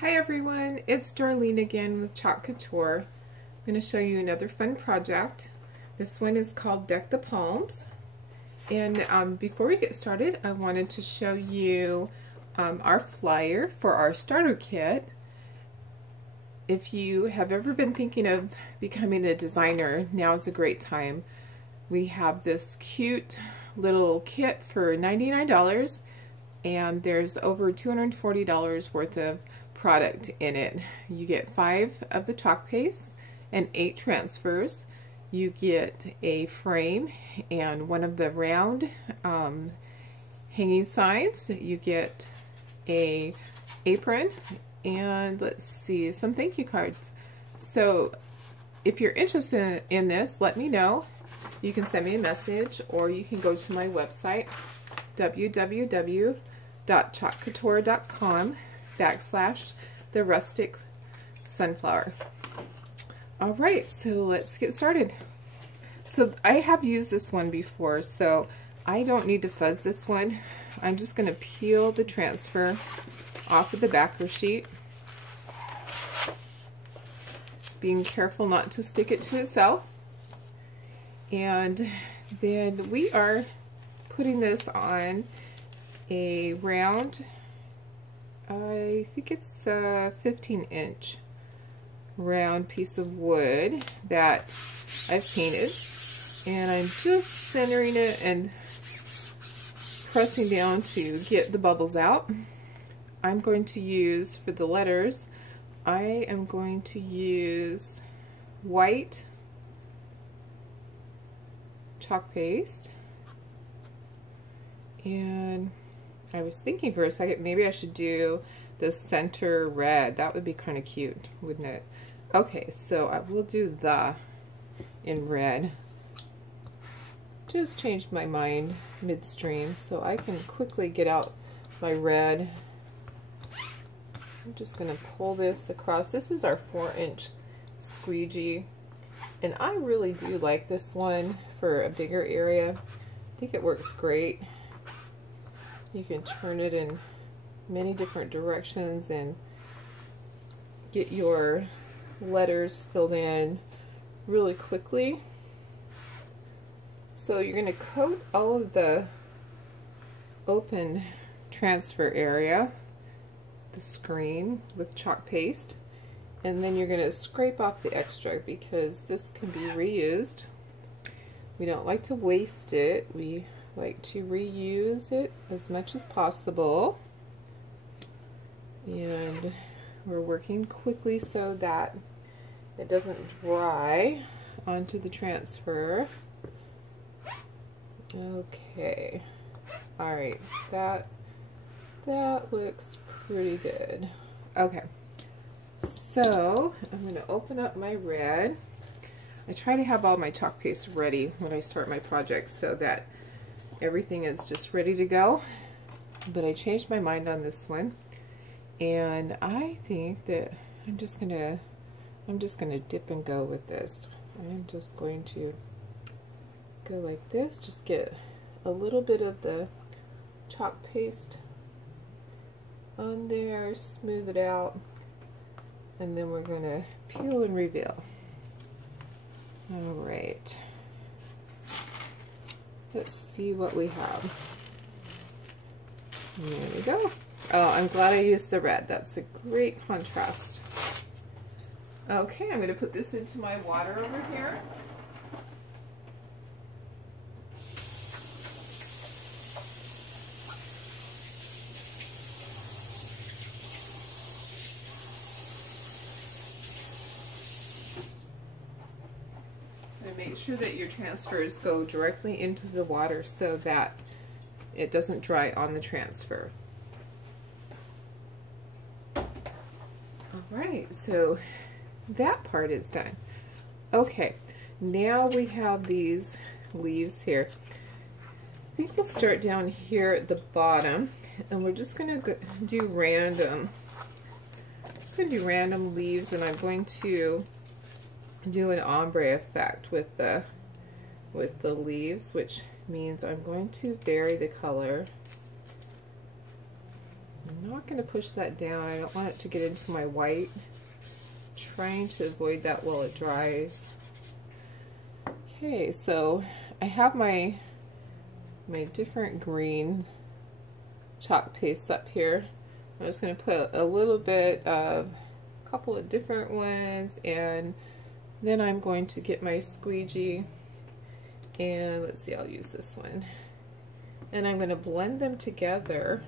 Hi everyone, it's Darlene again with Couture. I'm going to show you another fun project. This one is called Deck the Palms. And before we get started, I wanted to show you our flyer for our starter kit. If you have ever been thinking of becoming a designer, now is a great time. We have this cute little kit for $99, and there's over $240 worth of product in it. You get 5 of the chalk paste and 8 transfers. You get a frame and one of the round hanging signs. You get a apron and let's see, some thank you cards. So if you're interested in this, let me know. You can send me a message or you can go to my website www.chalkcouture.com/the rustic sunflower. All right, so let's get started. So I have used this one before, so I don't need to fuzz this one. I'm just going to peel the transfer off of the backer sheet, being careful not to stick it to itself. And then we are putting this on a round, I think it's a 15-inch round piece of wood that I've painted, and I'm just centering it and pressing down to get the bubbles out. I'm going to use, for the letters, I am going to use white chalk paste, and I was thinking for a second maybe I should do the center red. That would be kind of cute, wouldn't it? Okay, so I will do the in red. Just changed my mind midstream so I can quickly get out my red. I'm just going to pull this across. This is our 4-inch squeegee, and I really do like this one for a bigger area. I think it works great. You can turn it in many different directions and get your letters filled in really quickly. So you're going to coat all of the open transfer area, the screen, with chalk paste, and then you're going to scrape off the extra because this can be reused. We don't like to waste it. We like to reuse it as much as possible, and we're working quickly so that it doesn't dry onto the transfer. Okay, all right, that looks pretty good. Okay, so I'm going to open up my red. I try to have all my chalk paste ready when I start my project so that everything is just ready to go, but I changed my mind on this one, and I think that I'm just gonna dip and go with this. I'm just going to go like this, just get a little bit of the chalk paste on there, smooth it out, and then we're gonna peel and reveal. All right. Let's see what we have. There we go. Oh, I'm glad I used the red. That's a great contrast. Okay, I'm going to put this into my water over here. Make sure that your transfers go directly into the water so that it doesn't dry on the transfer. Alright, so that part is done. Okay, now we have these leaves here. I think we'll start down here at the bottom, and we're just going to do random. Leaves, and I'm going to do an ombre effect with the leaves, which means I'm going to vary the color. I'm not going to push that down. I don't want it to get into my white. I'm trying to avoid that while it dries. Okay, so I have my different green chalk pastes up here. I'm just going to put a little bit of a couple of different ones, and then I'm going to get my squeegee, and let's see, I'll use this one, and I'm going to blend them together,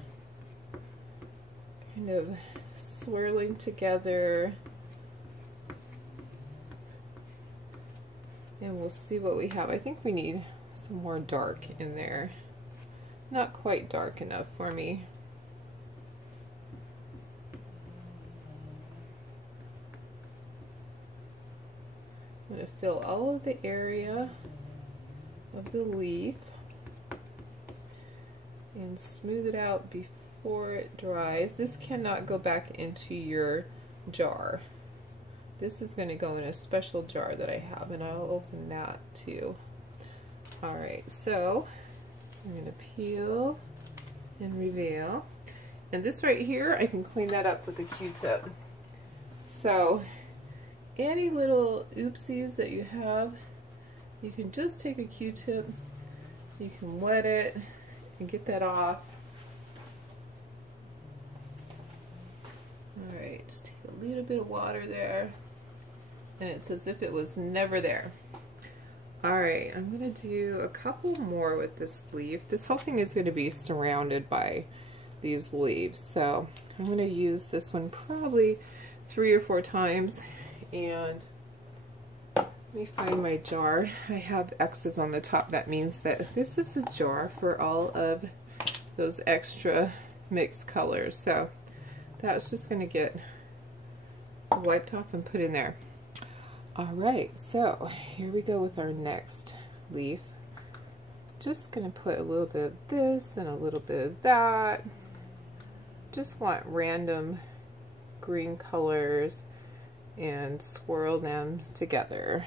kind of swirling together, and we'll see what we have. I think we need some more dark in there. Not quite dark enough for me. I'm going to fill all of the area of the leaf and smooth it out before it dries. This cannot go back into your jar. This is going to go in a special jar that I have, and I'll open that too. Alright, so I'm going to peel and reveal. And this right here, I can clean that up with a Q-tip. So any little oopsies that you have, you can just take a Q-tip, you can wet it and get that off. Alright, just take a little bit of water there, and it's as if it was never there. Alright, I'm going to do a couple more with this leaf. This whole thing is going to be surrounded by these leaves, so I'm going to use this one probably 3 or 4 times. And let me find my jar. I have X's on the top. That means that this is the jar for all of those extra mixed colors. So that's just going to get wiped off and put in there. Alright, so here we go with our next leaf. Just going to put a little bit of this and a little bit of that. Just want random green colors and swirl them together.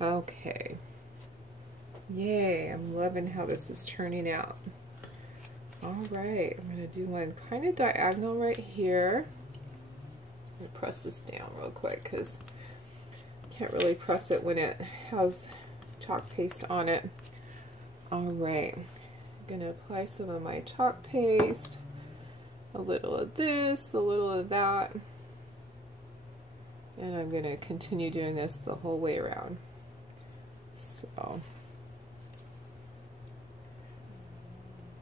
Okay. Yay, I'm loving how this is turning out. Alright, I'm going to do one kind of diagonal right here. Let me press this down real quick because I can't really press it when it has chalk paste on it. Alright, I'm going to apply some of my chalk paste. A little of this, a little of that. And I'm going to continue doing this the whole way around. So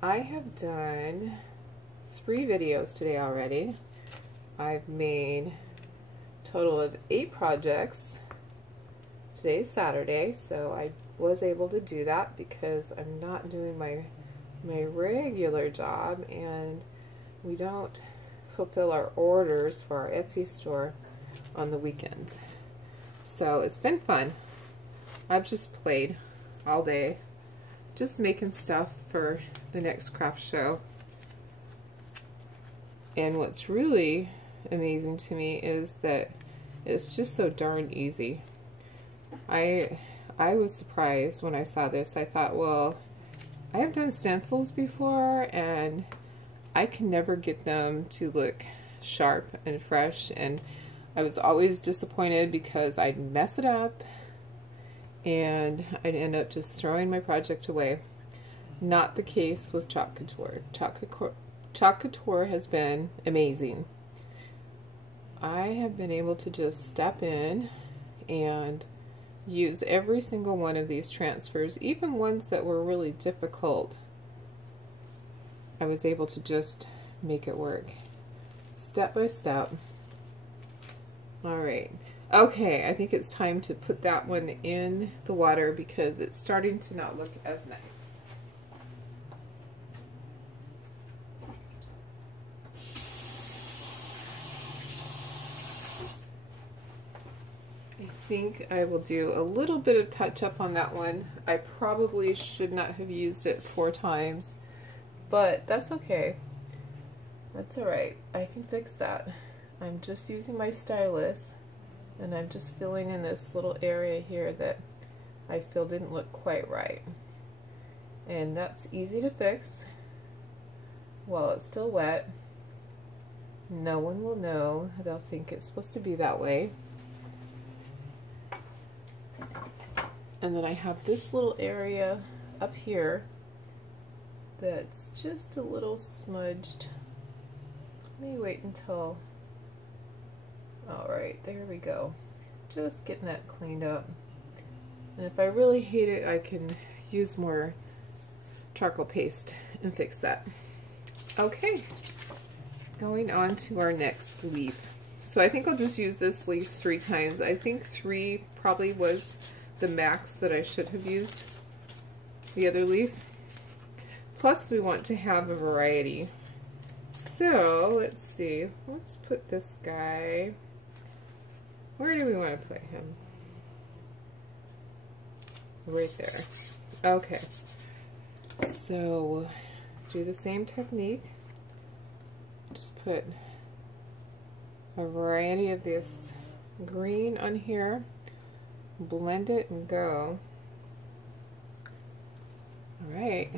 I have done 3 videos today already. I've made a total of 8 projects. Today's Saturday, so I was able to do that because I'm not doing my regular job, and we don't fulfill our orders for our Etsy store on the weekends. So it's been fun. I've just played all day, just making stuff for the next craft show. And what's really amazing to me is that it's just so darn easy. I was surprised when I saw this. I thought, well, I have done stencils before and I can never get them to look sharp and fresh, and I was always disappointed because I'd mess it up and I'd end up just throwing my project away. Not the case with Chalk Couture. Chalk Couture has been amazing. I have been able to just step in and use every single one of these transfers, even ones that were really difficult. I was able to just make it work step by step. Alright, okay, I think it's time to put that one in the water because it's starting to not look as nice. I think I will do a little bit of touch up on that one. I probably should not have used it 4 times, but that's okay. That's alright. I can fix that. I'm just using my stylus, and I'm just filling in this little area here that I feel didn't look quite right. And that's easy to fix while it's still wet. No one will know. They'll think it's supposed to be that way. And then I have this little area up here that's just a little smudged. Let me wait until, alright, there we go. Just getting that cleaned up. And if I really hate it, I can use more charcoal paste and fix that. Okay, going on to our next leaf. So I think I'll just use this leaf 3 times. I think 3 probably was the max that I should have used the other leaf. Plus we want to have a variety. So let's see, let's put this guy, where do we want to put him? Right there. Okay, so do the same technique. Just put a variety of this green on here, blend it and go. All right.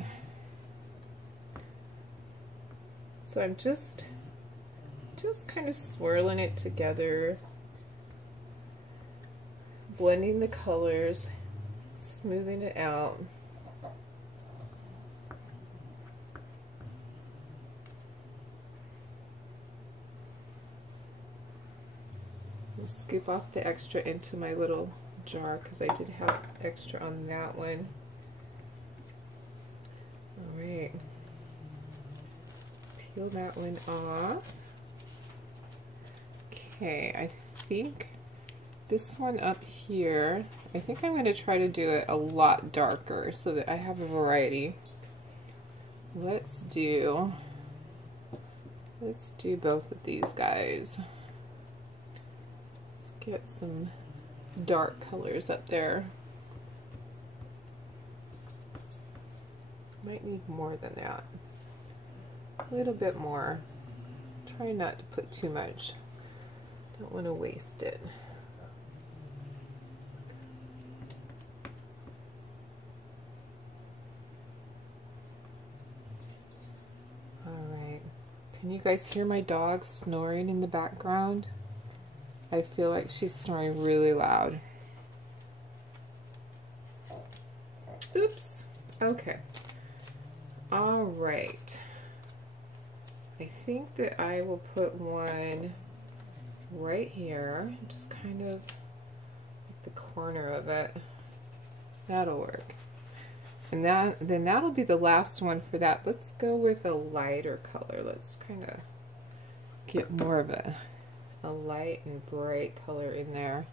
So I'm just kind of swirling it together, blending the colors, smoothing it out. I'll scoop off the extra into my little jar because I did have extra on that one. All right. Peel that one off. Okay, I think this one up here, I think I'm going to try to do it a lot darker so that I have a variety. Let's do both of these guys. Let's get some dark colors up there. Might need more than that. A little bit more. Try not to put too much. Don't want to waste it. Alright. Can you guys hear my dog snoring in the background? I feel like she's snoring really loud. Oops. Okay. Alright. I think that I will put one right here, just kind of like the corner of it. That'll work. And then that'll be the last one for that. Let's go with a lighter color. Let's kind of get more of a light and bright color in there.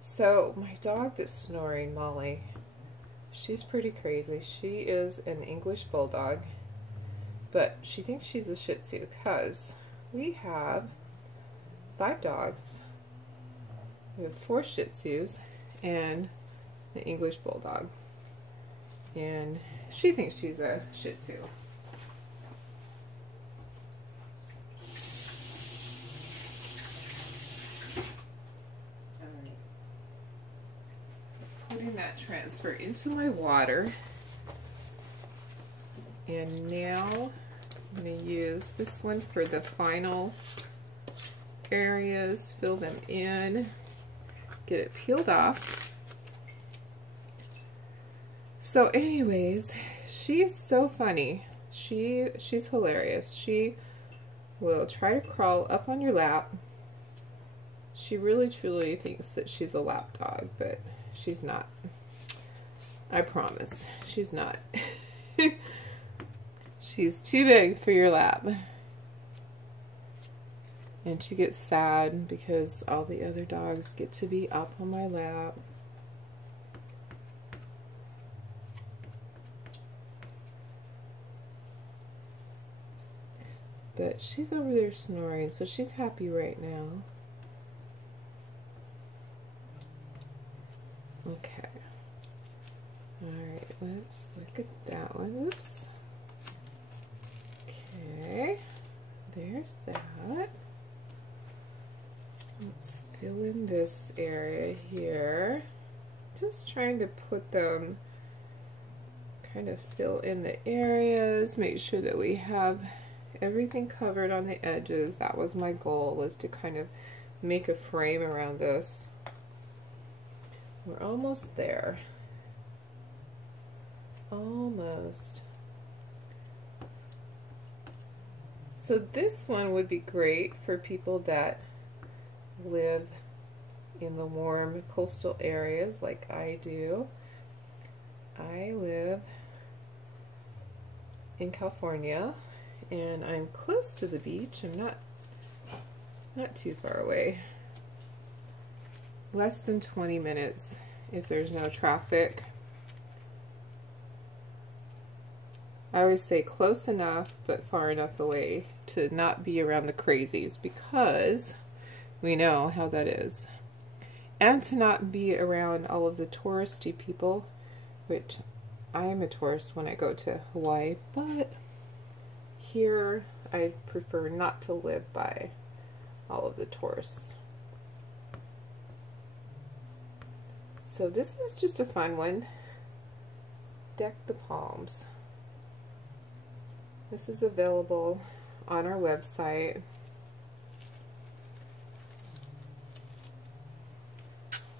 So my dog that's snoring, Molly, she's pretty crazy. She is an English bulldog, but she thinks she's a Shih Tzu because we have 5 dogs. We have 4 Shih Tzus and an English bulldog, and she thinks she's a Shih Tzu. Putting that transfer into my water, and now I'm going to use this one for the final areas, fill them in, get it peeled off. So anyways, she's so funny. She's hilarious. She will try to crawl up on your lap. She really truly thinks that she's a lap dog, but she's not. I promise, she's not. She's too big for your lap. And she gets sad because all the other dogs get to be up on my lap. But she's over there snoring, so she's happy right now. Okay. Alright, fill in this area here. Just trying to put them, kind of fill in the areas, make sure that we have everything covered on the edges. That was my goal, was to kind of make a frame around this. We're almost there. Almost. So this one would be great for people that live in the warm coastal areas like I do. I live in California and I'm close to the beach. I'm not too far away. Less than 20 minutes if there's no traffic. I always say close enough but far enough away to not be around the crazies, because we know how that is. And to not be around all of the touristy people, which I am a tourist when I go to Hawaii, but here I prefer not to live by all of the tourists. So this is just a fun one. Deck the Palms. This is available on our website.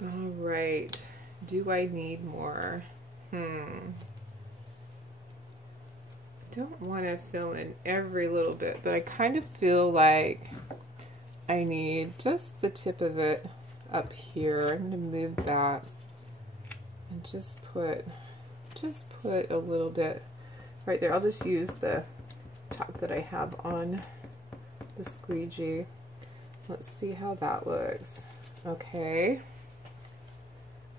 All right, do I need more? Don't want to fill in every little bit, but I kind of feel like I need just the tip of it up here. I'm going to move that and just put a little bit right there. I'll just use the chalk that I have on the squeegee. Let's see how that looks. Okay.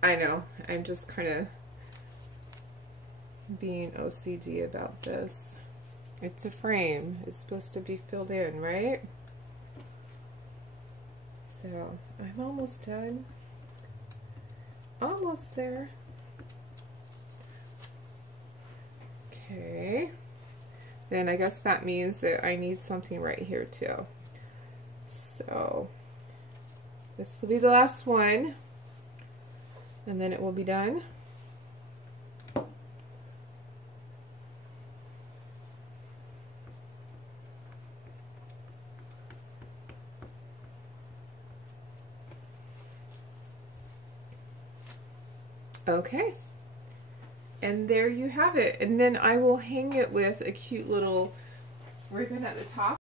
I know, I'm just kind of being OCD about this. It's a frame. It's supposed to be filled in, right? So, I'm almost done. Almost there. Okay. Then I guess that means that I need something right here too. So, this will be the last one. And then it will be done. Okay. And there you have it. And then I will hang it with a cute little ribbon at the top.